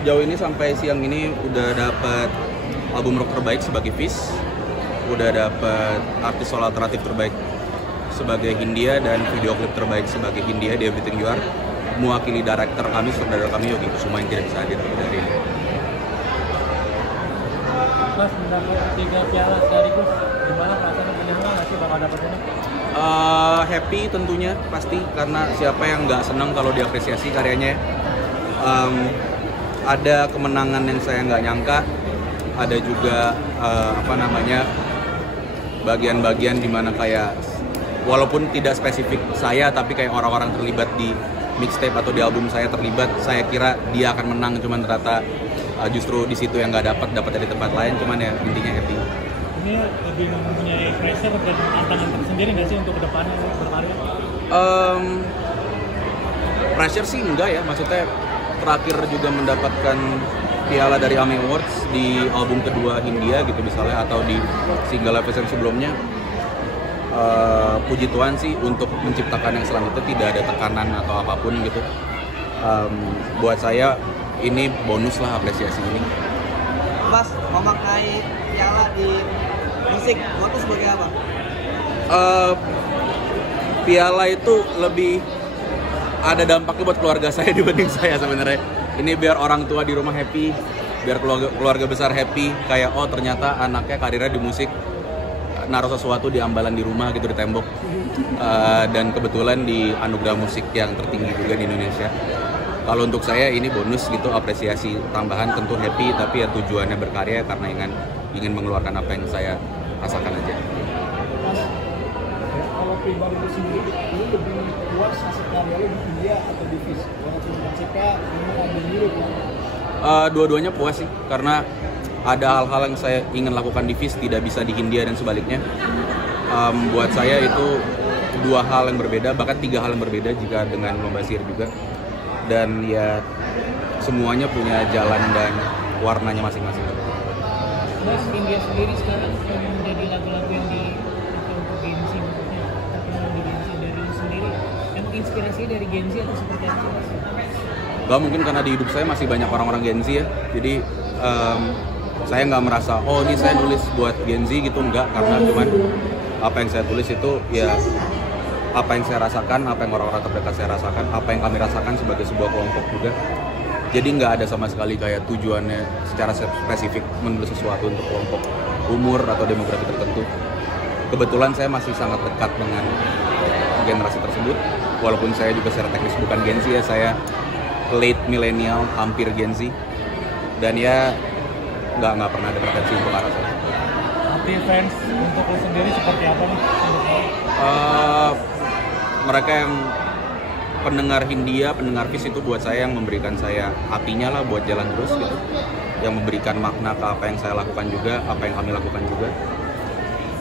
Sejauh ini sampai siang ini udah dapat album rock terbaik sebagai Fish, udah dapat artis solo alternatif terbaik sebagai Hindia, dan video klip terbaik sebagai Hindia di Everything You Are, mewakili director kami, sutradara kami Yogi Kusuma yang tidak bisa hadir hari ini. Mas, mendapat 3 piala sekaligus, gimana rasanya, menyangka nggak sih bakal dapat ini? Happy tentunya, pasti, karena siapa yang nggak senang kalau diapresiasi karyanya. Ada kemenangan yang saya nggak nyangka, ada juga bagian-bagian dimana kayak walaupun tidak spesifik saya, tapi kayak orang-orang terlibat di mixtape atau di album saya terlibat, saya kira dia akan menang, cuman ternyata justru di situ yang nggak dapat dari tempat lain, cuman ya intinya happy. Ini lebih mempunyai pressure dan tantangan tersendiri nggak sih untuk kedepannya berkarya? Pressure sih enggak ya, maksudnya terakhir juga mendapatkan piala dari AMI Awards di album kedua Hindia gitu misalnya, atau di single episode sebelumnya. Puji Tuhan sih, untuk menciptakan yang selanjutnya tidak ada tekanan atau apapun gitu. Buat saya ini bonus lah, apresiasi ini. Mas, memaknai piala di musik, waktu sebagai apa? Piala itu lebih ada dampaknya buat keluarga saya dibanding saya sebenarnya. Ini biar orang tua di rumah happy, biar keluarga besar happy, kayak oh ternyata anaknya karirnya di musik, naruh sesuatu di ambalan di rumah gitu, di tembok. Dan kebetulan di anugerah musik yang tertinggi juga di Indonesia. Kalau untuk saya ini bonus gitu, apresiasi tambahan, tentu happy, tapi ya tujuannya berkarya karena ingin mengeluarkan apa yang saya rasakan aja. Kalau pribadi lu sendiri, lu lebih puas hasil karya lu di India atau di Fish? Walaupun konsepnya memang ada mirip kan? Dua-duanya puas sih, karena ada hal-hal yang saya ingin lakukan di Fish tidak bisa di Hindia dan sebaliknya. Buat saya itu 2 hal yang berbeda, bahkan 3 hal yang berbeda jika dengan Lomba Sihir juga. Dan ya semuanya punya jalan dan warnanya masing-masing. Mas, India sendiri sekarang yang menjadi lagu-lagu yang untuk Gen Z, maksudnya terkenal di Gen Z, dari lu sendiri yang inspirasi dari Gen Z atau seperti apa sih, Mas? Gak mungkin, karena di hidup saya masih banyak orang-orang Gen Z ya. Jadi saya nggak merasa oh ini saya nulis buat Gen Z gitu, enggak, karena cuman apa yang saya tulis itu ya apa yang saya rasakan, apa yang orang-orang terdekat saya rasakan, apa yang kami rasakan sebagai sebuah kelompok juga. Jadi nggak ada sama sekali kayak tujuannya secara spesifik menulis sesuatu untuk kelompok umur atau demografi tertentu. Kebetulan saya masih sangat dekat dengan generasi tersebut, walaupun saya juga secara teknis bukan Gen Z ya, saya late millennial, hampir Gen Z. Dan ya nggak pernah ada pretensi untuk arah sana. Tapi fans untuk lu sendiri seperti apa nih? Mereka yang pendengar Hindia, pendengar Fish itu buat saya yang memberikan saya hatinya lah buat jalan terus gitu, yang memberikan makna ke apa yang saya lakukan juga, apa yang kami lakukan juga.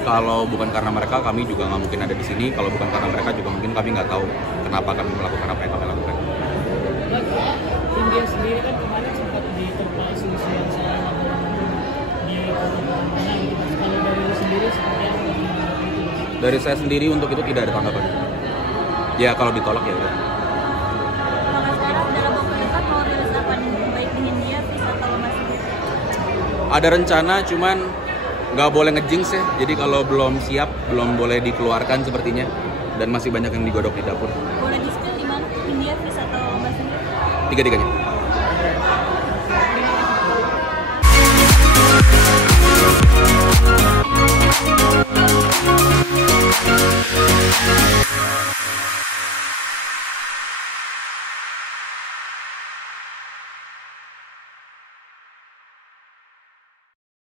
Kalau bukan karena mereka, kami juga nggak mungkin ada di sini. Kalau bukan karena mereka juga mungkin kami nggak tahu kenapa kami melakukan apa yang kami lakukan. India sendiri kan kemarin sempat diterpa isu yang soal di mana gitu. Kalau dari lu sendiri seperti apa? Dari saya sendiri untuk itu tidak ada tanggapan. Ya kalau ditolak ya udah. Apakah sekarang dalam waktu dekat mau rilis apa nih? Baik di Hindia, Fish atau Lomba Sihir? Ada rencana, cuman nggak boleh ngejinx ya. Jadi kalau belum siap, belum boleh dikeluarkan sepertinya. Dan masih banyak yang digodok di dapur. Boleh di-spill di mana? Hindia, Fish atau Lomba Sihir? Tiga-tiganya.